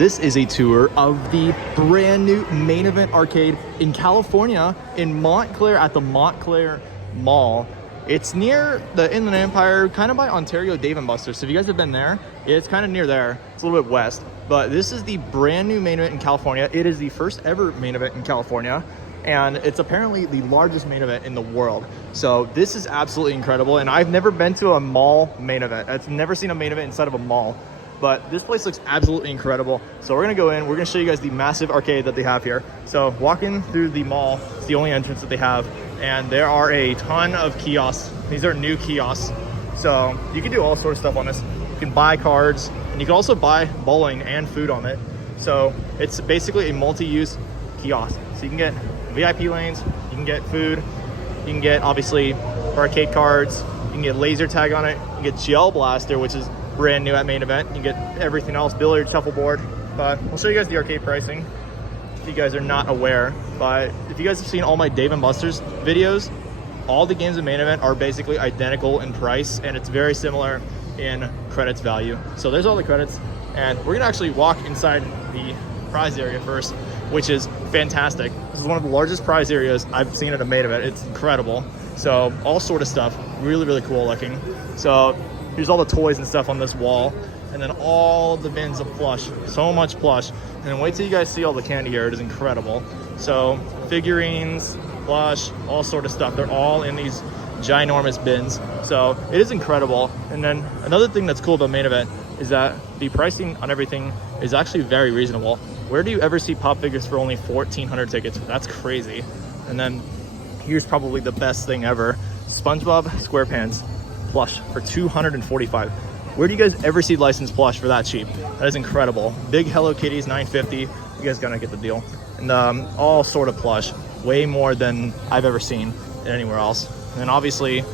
This is a tour of the brand new Main Event arcade in California, in Montclair at the Montclair Mall. It's near the Inland Empire, kind of by Ontario Dave & Buster's. So if you guys have been there, it's kind of near there. It's a little bit west, but this is the brand new Main Event in California. It is the first ever Main Event in California, and it's apparently the largest Main Event in the world. So this is absolutely incredible, and I've never been to a mall Main Event. I've never seen a Main Event inside of a mall, but this place looks absolutely incredible. So we're gonna go in, we're gonna show you guys the massive arcade that they have here. So walking through the mall, it's the only entrance that they have, and there are a ton of kiosks. These are new kiosks. So you can do all sorts of stuff on this. You can buy cards, and you can also buy bowling and food on it. So it's basically a multi-use kiosk. So you can get VIP lanes, you can get food, you can get obviously arcade cards, you can get laser tag on it, you can get Gel Blaster, which is brand new at Main Event. You can get everything else, billiard, shuffleboard. But we'll show you guys the arcade pricing if you guys are not aware. But if you guys have seen all my Dave & Buster's videos, all the games in Main Event are basically identical in price, and it's very similar in credits value. So there's all the credits, and we're gonna actually walk inside the prize area first, which is fantastic. This is one of the largest prize areas I've seen at a Main Event. It's incredible. So all sort of stuff, really, really cool looking. So here's all the toys and stuff on this wall, and then all the bins of plush, so much plush. And wait till you guys see all the candy here. It is incredible. So figurines, plush, all sort of stuff. They're all in these ginormous bins. So it is incredible. And then another thing that's cool about Main Event is that the pricing on everything is actually very reasonable. Where do you ever see pop figures for only 1,400 tickets? That's crazy. And then here's probably the best thing ever. SpongeBob SquarePants plush for $245. Where do you guys ever see licensed plush for that cheap? That is incredible. Big Hello Kitty's $950. You guys gotta get the deal. And all sort of plush, way more than I've ever seen anywhere else. And then obviously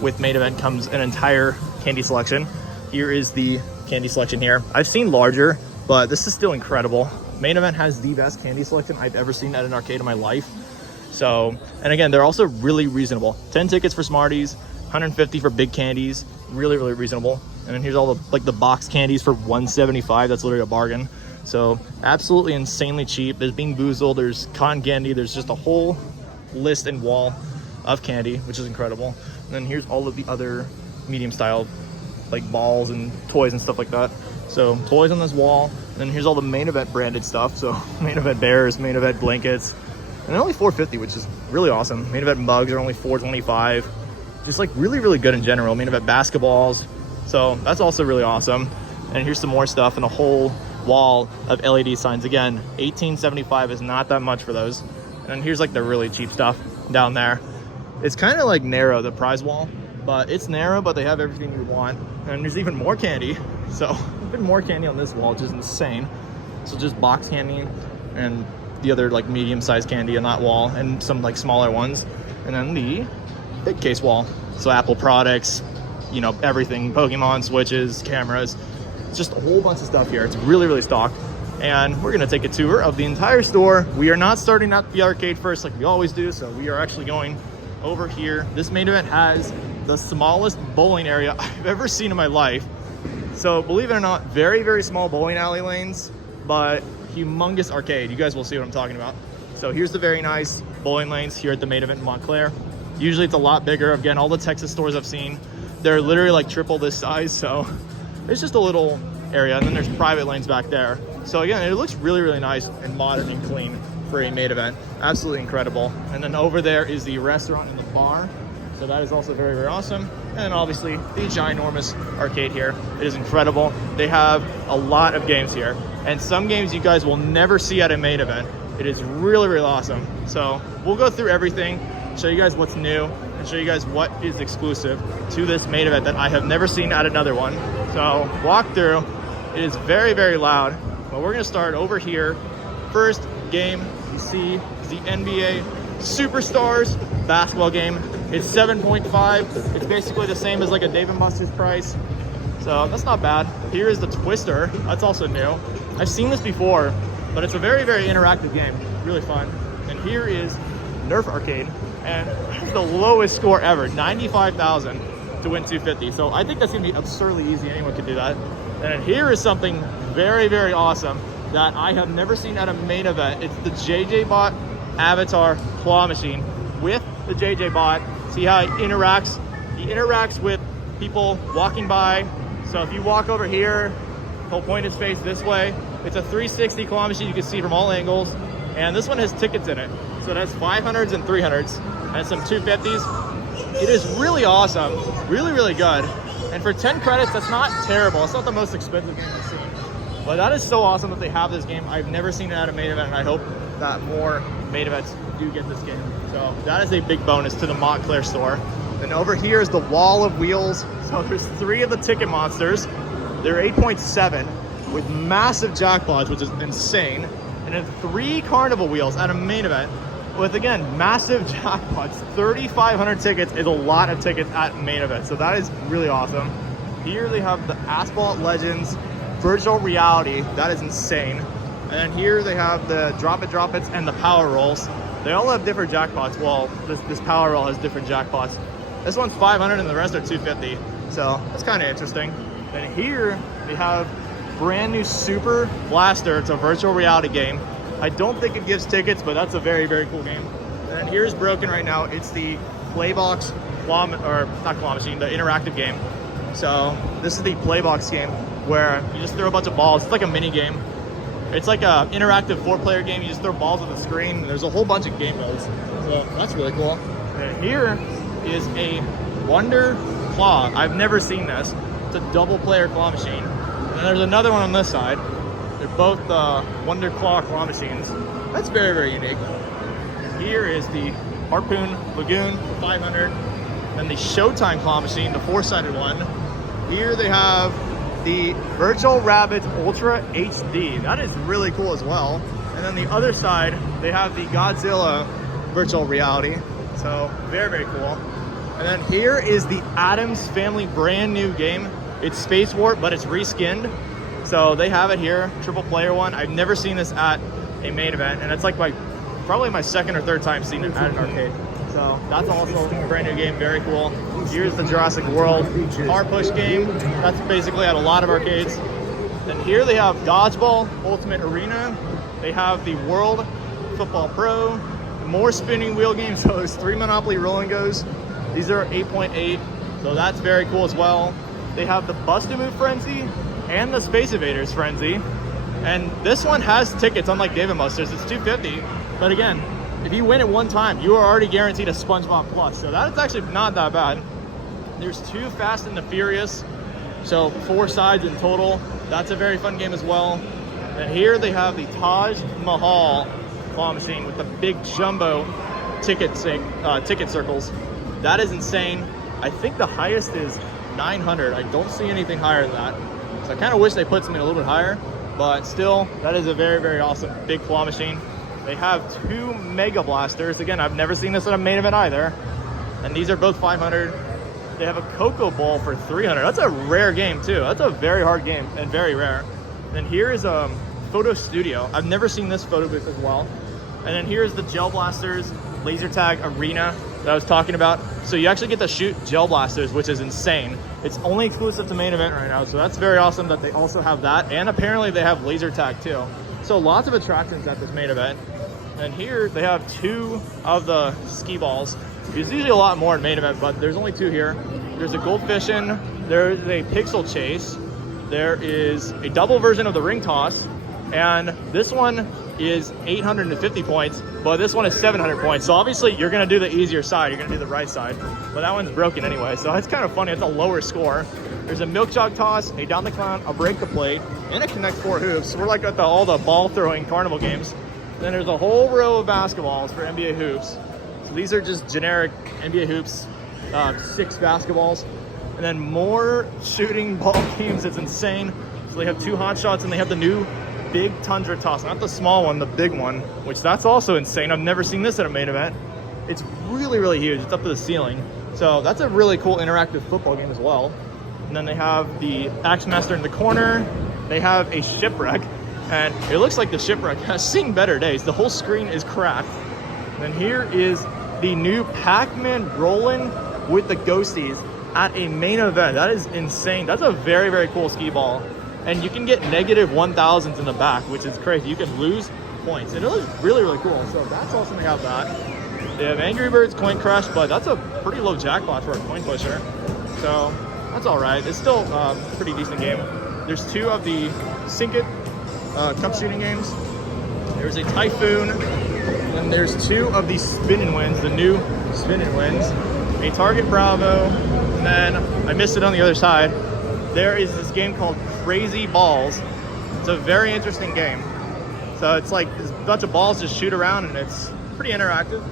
with Main Event comes an entire candy selection. Here is the candy selection here. I've seen larger, but this is still incredible. Main Event has the best candy selection I've ever seen at an arcade in my life. So, and again, they're also really reasonable. 10 tickets for Smarties, 150 for big candies, really, really reasonable. And then here's all the like the box candies for $175. That's literally a bargain. So absolutely insanely cheap. There's Bean Boozled, there's cotton candy, there's just a whole list and wall of candy, which is incredible. And then here's all of the other medium style like balls and toys and stuff like that. So toys on this wall. And then here's all the Main Event branded stuff. So Main Event bears, Main Event blankets, and they're only $450, which is really awesome. Main Event mugs are only $425. Just like really, really good in general. Main Event basketballs. So that's also really awesome. And here's some more stuff and a whole wall of LED signs. Again, $18.75 is not that much for those. And then here's like the really cheap stuff down there. It's kind of like narrow, the prize wall, but it's narrow, but they have everything you want. And there's even more candy. So even more candy on this wall, which is insane. So just box candy and the other like medium-sized candy on that wall, and some like smaller ones. And then the big case wall. So Apple products, you know, everything, Pokemon, Switches, cameras. It's just a whole bunch of stuff here. It's really, really stocked. And we're gonna take a tour of the entire store. We are not starting at the arcade first like we always do. So we are actually going over here. This Main Event has the smallest bowling area I've ever seen in my life. So believe it or not, very, very small bowling alley lanes, but humongous arcade. You guys will see what I'm talking about. So here's the very nice bowling lanes here at the Main Event in Montclair. Usually it's a lot bigger. Again, all the Texas stores I've seen, they're literally like triple this size. So it's just a little area, and then there's private lanes back there. So again, it looks really, really nice and modern and clean for a Main Event. Absolutely incredible. And then over there is the restaurant and the bar. So that is also very, very awesome. And then obviously the ginormous arcade here. It is incredible. They have a lot of games here, and some games you guys will never see at a Main Event. It is really, really awesome. So we'll go through everything, show you guys what's new, and show you guys what is exclusive to this Main Event that I have never seen at another one. So walk through. It is very, very loud, but we're gonna start over here. First game you see is the NBA Superstars basketball game. It's 7.5. It's basically the same as like a Dave & Buster's price. So that's not bad. Here is the Twister. That's also new. I've seen this before, but it's a very, very interactive game. Really fun. And here is Nerf Arcade. And the lowest score ever, 95,000 to win 250. So I think that's gonna be absurdly easy. Anyone can do that. And here is something very, very awesome. that I have never seen at a main event. It's the JJ Bot Avatar Claw Machine with the JJ Bot. See how it interacts? He interacts with people walking by. So if you walk over here, he'll point his face this way. It's a 360 claw machine you can see from all angles. And this one has tickets in it. So it has 500s and 300s and some 250s. It is really awesome, really, really good. And for 10 credits, that's not terrible. It's not the most expensive game I've seen. But that is so awesome that they have this game. I've never seen it at a main event, and I hope that more main events do get this game. So that is a big bonus to the Montclair store. And over here is the wall of wheels. So there's 3 of the ticket monsters. They're 8.7 with massive jackpots, which is insane. And then 3 carnival wheels at a main event with, again, massive jackpots. 3,500 tickets is a lot of tickets at main event. So that is really awesome. Here they have the Asphalt Legends virtual reality. That is insane. And then here they have the Drop It's and the Power Rolls. They all have different jackpots. Well, this Power Roll has different jackpots. This one's 500 and the rest are 250. So that's kind of interesting. And here they have brand new Super Blaster. It's a virtual reality game. I don't think it gives tickets, but that's a very, very cool game. And then here's broken right now. It's the Playbox claw, or not claw machine, the interactive game. So this is the Playbox game where you just throw a bunch of balls. It's like a mini game. It's like a interactive 4-player game. You just throw balls on the screen. And there's a whole bunch of game modes. So that's really cool. And here is a Wonder Claw. I've never seen this. It's a double player claw machine. And there's another one on this side. They're both the Wonder Claw machines. That's very, very unique. Here is the Harpoon Lagoon for 500. And the Showtime claw machine, the 4-sided one. Here they have the Virtual Rabbit Ultra HD. That is really cool as well. And then the other side, they have the Godzilla virtual reality. So very, very cool. And then here is the Addams Family brand new game. It's Space Warp, but it's reskinned. So they have it here, triple player one. I've never seen this at a main event, and it's like probably my second or third time seeing it at an arcade. So that's also a brand new game, very cool. Here's the Jurassic World car push game. That's basically at a lot of arcades. Then here they have Dodgeball Ultimate Arena. They have the World Football Pro, more spinning wheel games. So there's 3 Monopoly Roll and Goes. These are 8.8, so that's very cool as well. They have the Bust-A-Move Frenzy and the Space Invaders Frenzy. And this one has tickets, unlike Dave & Buster's. It's $250, but again, if you win it one time, you are already guaranteed a SpongeBob Plus. So that's actually not that bad. There's 2 Fast and the Furious, so 4 sides in total. That's a very fun game as well. And here they have the Taj Mahal claw machine with the big jumbo ticket circles. That is insane. I think the highest is 900. I don't see anything higher than that. So I kind of wish they put something a little bit higher, but still, that is a very, very awesome big claw machine. They have 2 Mega Blasters. Again, I've never seen this at a main event either. And these are both 500. They have a Coco Bowl for 300. That's a rare game too. That's a very hard game and very rare. And here is a Photo Studio. I've never seen this photo booth as well. And then here's the Gel Blasters Laser Tag Arena that I was talking about. So you actually get to shoot gel blasters, which is insane. It's only exclusive to main event right now. So that's very awesome that they also have that. And apparently they have laser tag too. So lots of attractions at this main event. And here they have 2 of the ski balls. There's usually a lot more in main event, but there's only 2 here. There's a Goldfishin', there's a Pixel Chase, there is a double version of the Ring Toss, and this one is 850 points, but this one is 700 points. So obviously you're gonna do the easier side, you're gonna do the right side, but that one's broken anyway, so it's kind of funny, it's a lower score. There's a Milk Jog Toss, a Down the Clown, a Break the Plate, and a Connect 4 Hoops. We're like at all the ball throwing carnival games. Then there's a whole row of basketballs for NBA hoops. So these are just generic NBA hoops, 6 basketballs. And then more shooting ball games, it's insane. So they have 2 hot shots and they have the new big Tundra Toss, not the small one, the big one, which that's also insane. I've never seen this at a main event. It's really, really huge. It's up to the ceiling. So that's a really cool interactive football game as well. And then they have the Axe Master in the corner. They have a Shipwreck, and it looks like the Shipwreck has seen better days. The whole screen is cracked. And then here is the new Pac-Man Rollin' with the Ghosties at a main event. That is insane. That's a very, very cool skee ball. and you can get negative 1,000s in the back, which is crazy. You can lose points, and it looks really, really cool. So that's awesome to have that. They have Angry Birds Coin Crush, but that's a pretty low jackpot for a coin pusher. So that's all right. It's still a pretty decent game. There's 2 of the Sink It cup shooting games. There's a Typhoon, and there's 2 of the Spin and Wins, the new Spin and Wins. A Target Bravo, and then I missed it on the other side. There is this game called Crazy Balls. It's a very interesting game. So it's like this bunch of balls just shoot around, and it's pretty interactive.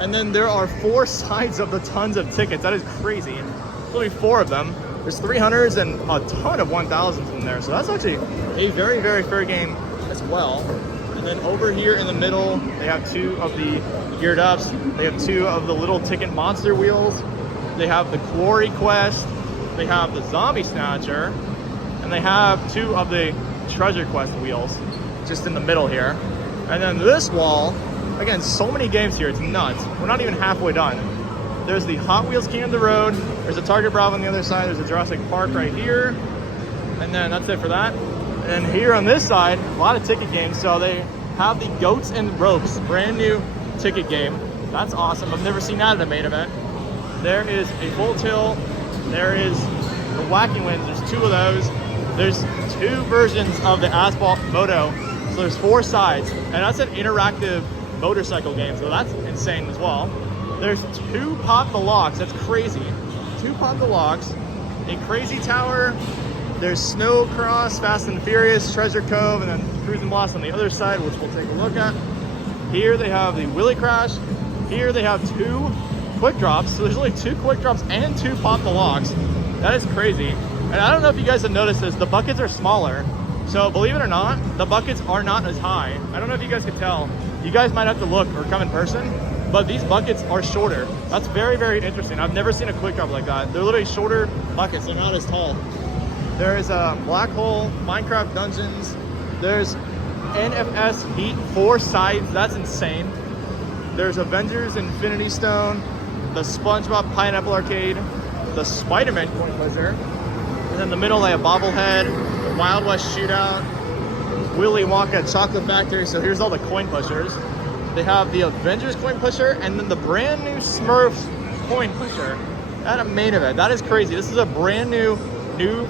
And then there are 4 sides of the tons of tickets. That is crazy. There's only 4 of them. There's 300s and a ton of 1,000s in there. So that's actually a very, very fair game as well. And then over here in the middle, they have 2 of the Geared Ups. They have 2 of the little ticket monster wheels. They have the Quarry Quest. They have the Zombie Snatcher. And they have 2 of the Treasure Quest wheels just in the middle here. And then this wall, again, so many games here, it's nuts. We're not even halfway done. There's the Hot Wheels King of the Road. There's a Target Bravo on the other side. There's a Jurassic Park right here. And then that's it for that. And here on this side, a lot of ticket games. So they have the Goats and Ropes, brand new ticket game. That's awesome. I've never seen that at a main event. There is a Full Tilt. There is the Wacky Wins. There's 2 of those. There's 2 versions of the Asphalt Moto. So there's 4 sides. And that's an interactive motorcycle game. So that's insane as well. There's 2 Pop the Locks. That's crazy. 2 Pop the Locks. A Crazy Tower. There's Snow Cross, Fast and Furious, Treasure Cove, and then Cruise and Blast on the other side, which we'll take a look at. Here they have the Willy Crash. Here they have 2 Quick Drops. So there's only 2 Quick Drops and 2 Pop the Locks. That is crazy. And I don't know if you guys have noticed this, the buckets are smaller. So believe it or not, the buckets are not as high. I don't know if you guys could tell. You guys might have to look or come in person, but these buckets are shorter. That's very, very interesting. I've never seen a Quick Drop like that. They're literally shorter buckets. They're not as tall. There's a Black Hole, Minecraft Dungeons. There's NFS Heat, 4 sides. That's insane. There's Avengers Infinity Stone, the SpongeBob Pineapple Arcade, the Spider-Man Coin Pusher, and then in the middle they have Bobblehead, the Wild West Shootout, Willy Wonka Chocolate Factory. So here's all the coin pushers. They have the Avengers Coin Pusher, and then the brand new Smurfs Coin Pusher at a main event. That is crazy. This is a brand new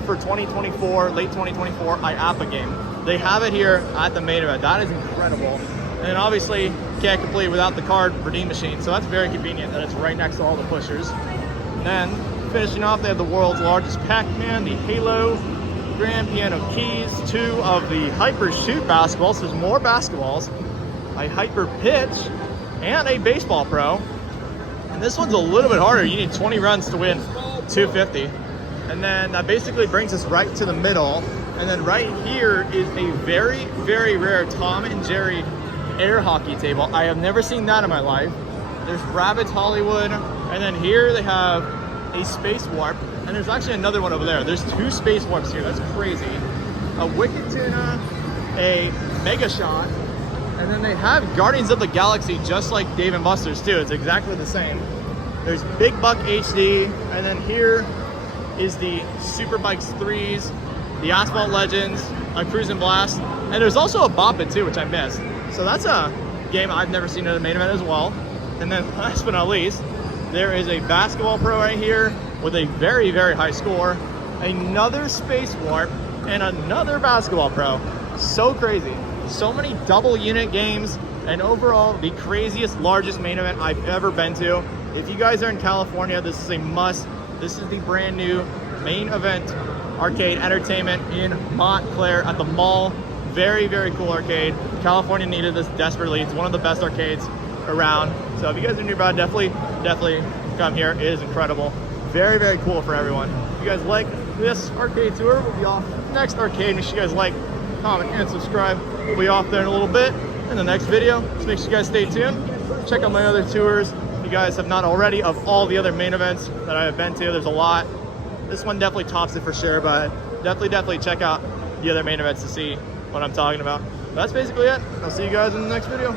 for 2024, late 2024 IAPA game. They have it here at the main event. That is incredible. And obviously can't complete without the card redeem machine. So that's very convenient that it's right next to all the pushers. And then finishing off, they have the world's largest Pac-Man, the Halo, Grand Piano Keys, 2 of the Hyper Shoot basketballs. So there's more basketballs, a Hyper Pitch, and a Baseball Pro. And this one's a little bit harder. You need 20 runs to win 250. And then that basically brings us right to the middle. And then right here is a very, very rare Tom and Jerry air hockey table. I have never seen that in my life. There's Rabbits Hollywood. And then here they have a Space Warp. And there's actually another one over there. There's 2 Space Warps here. That's crazy. A Wicked Tuna, a Mega Shot. And then they have Guardians of the Galaxy just like Dave & Buster's too. It's exactly the same. There's Big Buck HD. And then here is the Super Bikes 3s, the Asphalt Legends, a Cruise and Blast, and there's also a Bop It too, which I missed. So that's a game I've never seen at a main event as well. And then last but not least, there is a Basketball Pro right here with a very, very high score, another Space Warp, and another Basketball Pro. So crazy. So many double unit games, and overall the craziest, largest main event I've ever been to. If you guys are in California, this is a must. This is the brand new main event arcade entertainment in Montclair at the mall. Very, very cool arcade. California needed this desperately. It's one of the best arcades around. So if you guys are nearby, definitely come here. It is incredible. Very, very cool for everyone. If you guys like this arcade tour, we'll be off next arcade. Make sure you guys like, comment, and subscribe. We'll be off there in a little bit in the next video. So make sure you guys stay tuned. Check out my other tours. If you guys have not already, of all the other main events that I have been to. There's a lot. This one definitely tops it for sure, but definitely check out the other main events to see what I'm talking about. But that's basically it. I'll see you guys in the next video.